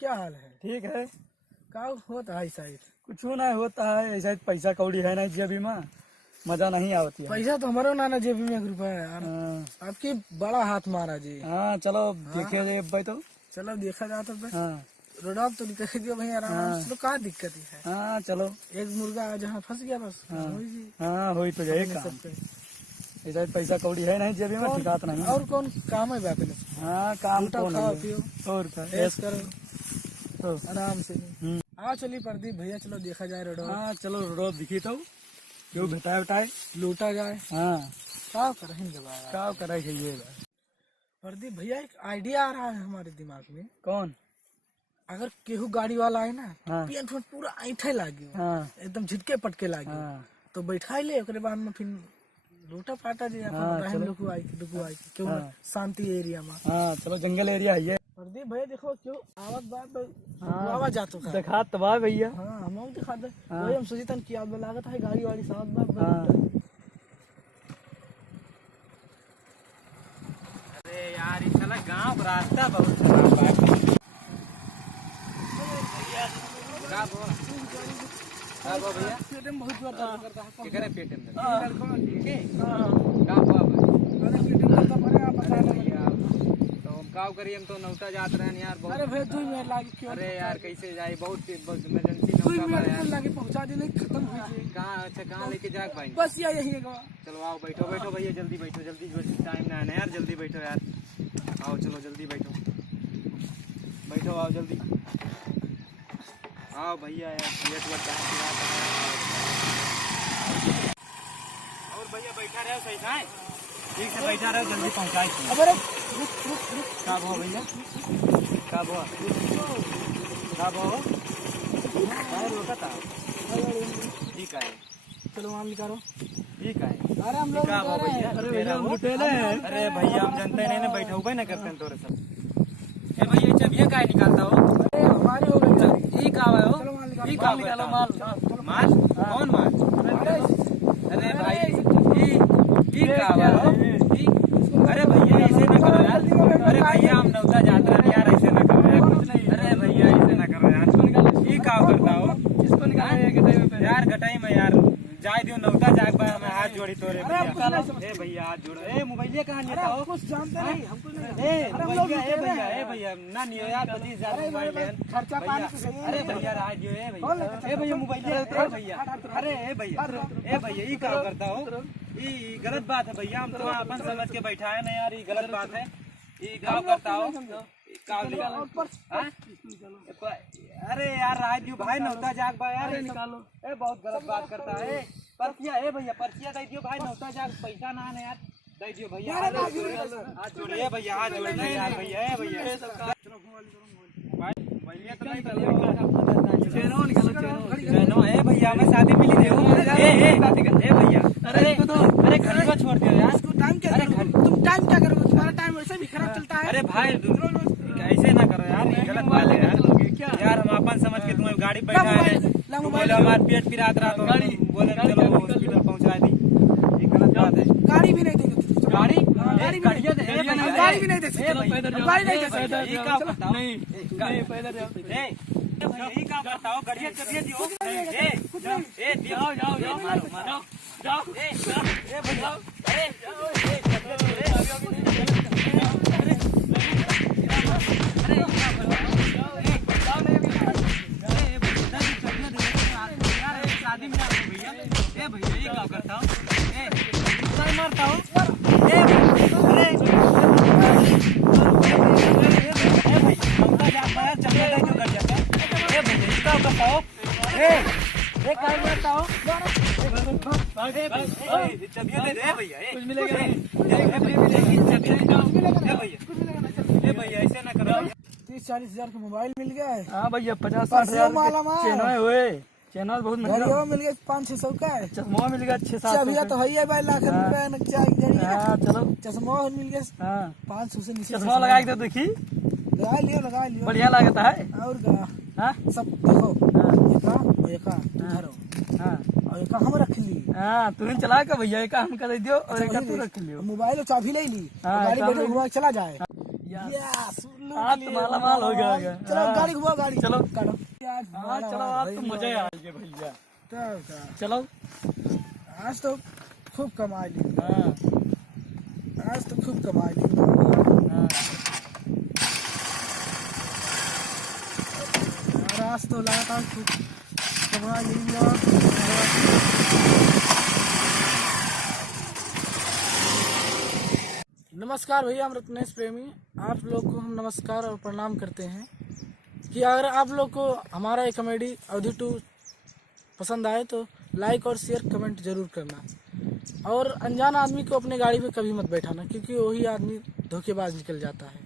क्या हाल है? ठीक है। क्या होता है शायद? कुछ नहीं होता है, ऐसा पैसा कौड़ी है ना जेबी में, मजा नहीं आवती है। पैसा तो हमारे नाना जेबी में 1 रुपया है यार। हाँ आपकी बड़ा हाथ मारा जी। हाँ, चलो देखे जाए भाई। तो चलो देखा जाता है। हाँ रोड तो निकल दियो भाई आराम से। तो क्या दिक्कत है? हाँ चलो। एक मुर्गा जहाँ फंस गया बस। हाँ वही जी। हाँ, हो तो जाए काम। ऐसा पैसा कौड़ी है नहीं जेबी में, ठिकात नहीं। और कौन काम है व्यापार? हाँ काम तो खाओ नहीं पियो है। और क्या ऐश करो तो। आराम से। हाँ चलिए प्रदीप भैया, चलो देखा जाए रोड। हाँ चलो, रोड दिखी तो क्यों घटाए उठाए लूटा जाए। हाँ, क्या करेंगे भाई? क्या करे ये। प्रदीप भैया एक आइडिया आ रहा है हमारे दिमाग में। कौन? अगर केहू गाड़ी वाला है ना, हाँ पेंट वेंट पूरा ऐठे लागी, हाँ एकदम झिटके पटके लागी, हाँ तो बैठा ले ओकरे बाद में फिर लूटा पाटा जी अपन हाँ, रहम चलो। लुकुआई क्यों हाँ। शांति एरिया में। हाँ चलो, जंगल एरिया है ये। प्रदीप भैया देखो क्यों आवाज बात हाँ। आवाज जातो का। दिखा तबाह भैया। हाँ हम दिखा दे। हाँ। वही हम सोची तन की आप लागत है गाड़ी वाड़ी साथ बात। हाँ। अरे यार इस साला गांव का रास्ता बहुत खराब है। का बो भैया पेट में बहुत जोर दर्द करता है। के करे पेट में हाँ। ठीक है हाँ। का हुआ भाई? अरे पेट में दर्द पड़े आप बता अरे दो। भैया तो हम का करिए, हम तो नौता जात रहे हैं यार बहुत। अरे भैया 2 मिनट लागे क्यों? अरे यार कैसे जाए, बहुत इमरजेंसी 2 नौता मिनट पड़ा यार। लागे पहुंचा देने खत्म हो गई। कहाँ अच्छा कहाँ लेके जाए भाई? बस या यही है। चलो आओ, बैठो बैठो भैया, जल्दी बैठो, जल्दी टाइम ना है ना यार, जल्दी बैठो यार। आओ चलो जल्दी बैठो बैठो, आओ जल्दी आओ भैया यार, लेट मत और भैया बैठा रहो सही है, ठीक से बैठा रहो, जल्दी पहुँचाए। अबे रुक रुक रुक। का हुआ भैया? का हुआ? का हुआ? काय रोका था? ठीक है, चलो वहाँ निकालो। ठीक है। अरे हम लोग का हुआ भैया? अरे तेरा भैया हुआ? लुटेले हैं। अरे भैया हम जानते नहीं ना, बैठा हुआ ना करते हैं तोरे सब। ए भैया चबिया काय निकालता हो? अरे हमारी हो गई गाड़ी। ई का हुआ हो? चलो वहाँ निकालो। ई का निकालो हुआ? माल। माल? कौन माल? अरे अरे भाई ई का हुआ हो? ई? अरे भैया ऐसे ना करो यार। अरे भैया हम नौता जाते हैं यार, ऐसे ना करो यार। अरे भैया ऐसे ना करो यार। ई का करता हो? इसको निकालो यार घटाई में यार, जाए दियो नौता जाग बा, मैं हाथ जोड़ी तोरे अरे आप भैया। कुछ नहीं ए भैया हाथ जोड़ो। ए मोबाइल कहाँ लेता हो? कुछ जानते नहीं हमको नहीं। ए अरे हम लोग भैया, ए लुटेरे भैया, हैं। ए भैया ना नियो यार, 25,000 मोबाइल है। खर्चा पानी भैया, तो सही है। अरे भैया राज दियो। ए कौन भैया, लेके ए भैया मोबाइल है। ए भैया, अरे ए भैया, ए भैया ई क्या करता हो? ई गलत बात है भैया, हम तो अपन समझ के बैठा है ना यार, ई गलत बात है। ई गाँव करता हो काव लिया। हाँ? अरे यार राज दियो भाई, नौता जाग बा यार। निकालो। ए बहुत गलत बात करता है। पर्चिया ए भैया, पर्चिया दे दियो भाई, नौता जाग पैसा ना है यार, दे दियो भैया। हाथ जोड़िए भैया, हाथ जोड़िए यार भैया। ए भैया भाई भैया तो नहीं कर चेनो निकालो, चलो ए भैया मैं शादी पे ली देऊ। ए भैया, अरे खरीदा छोड़ दियो यार। टाइम क्या करोगे? तुम टाइम क्या करोगे? तुम्हारा टाइम वैसे भी खराब चलता है। अरे भाई ऐसे ना करो यार, ये गलत बात है यार। यार हम अपन समझ के तुम्हें गाड़ी पे बैठा है, तुम बोले हमारे पेट पिरात रहा तो बोले चलो हॉस्पिटल पहुंचा दी, ये गलत बात है। गाड़ी भी नहीं देंगे। गाड़ी गाड़ी भी नहीं गाड़ी गाड़ी भी नहीं दे सकते। गाड़ी नहीं दे सकते। ये क्या करता हो? नहीं पैदल जाओ। ए भैया ये क्या करता हो? गाड़ी चबिया दियो। ए दियो, जाओ मारो मारो जाओ। ए भैया, अरे चबिया दियो शादी में भैया। ए भैया ये क्या करता हो? ए मारता हो? ए अरे भैया चबिया दे दो कर जाता। ए भैया ये क्या करता हो? ए काय मारता हो? चबिया दे दे भैया। कुछ मिलेगा नहीं। ए भैया ऐसे ना करो। 30-40 हजार का मोबाइल मिल गया है। हाँ भैया, 50-60 हजार चेनो हुए। चेनो बहुत महंगा। घड़िया मिल गया 500-600 का है। चश्मा मिल गया 6-7 चबिया तो है ही है भाई, लाख रुपया न चाहिए। हाँ चलो। चश्मा मिल गया हाँ 500 से नीचे। चश्मा लगा के तो देखी, लगा लियो। बढ़िया लगता है। और का हाँ सब देखो। हाँ एका तू धरो हाँ और एका हम रख ली। हाँ, तू चला के भैया, एक हम कर दियो और एक तू रख लियो। मोबाइल और चाबी ले ली। हाँ, गाड़ी चाबी बैठे ले ली। घुमा के चला जाए। यस आज तो माला माल हो गया होगा। चलो हाँ। गाड़ी घुमाओ गाड़ी चलो। काटो हाँ चलो आज तो मजा आ गया भैया। तब का चलो। आज तो खूब कमा ली हाँ आज तो खूब कमा ली हाँ और आज तो लगातार खूब कमा ली और नमस्कार भैया, हम रत्नेश प्रेमी आप लोग को हम नमस्कार और प्रणाम करते हैं कि अगर आप लोग को हमारा ये कॉमेडी अवधि 2 पसंद आए तो लाइक और शेयर कमेंट जरूर करना और अनजान आदमी को अपने गाड़ी पे कभी मत बैठाना, क्योंकि वही आदमी धोखेबाज निकल जाता है।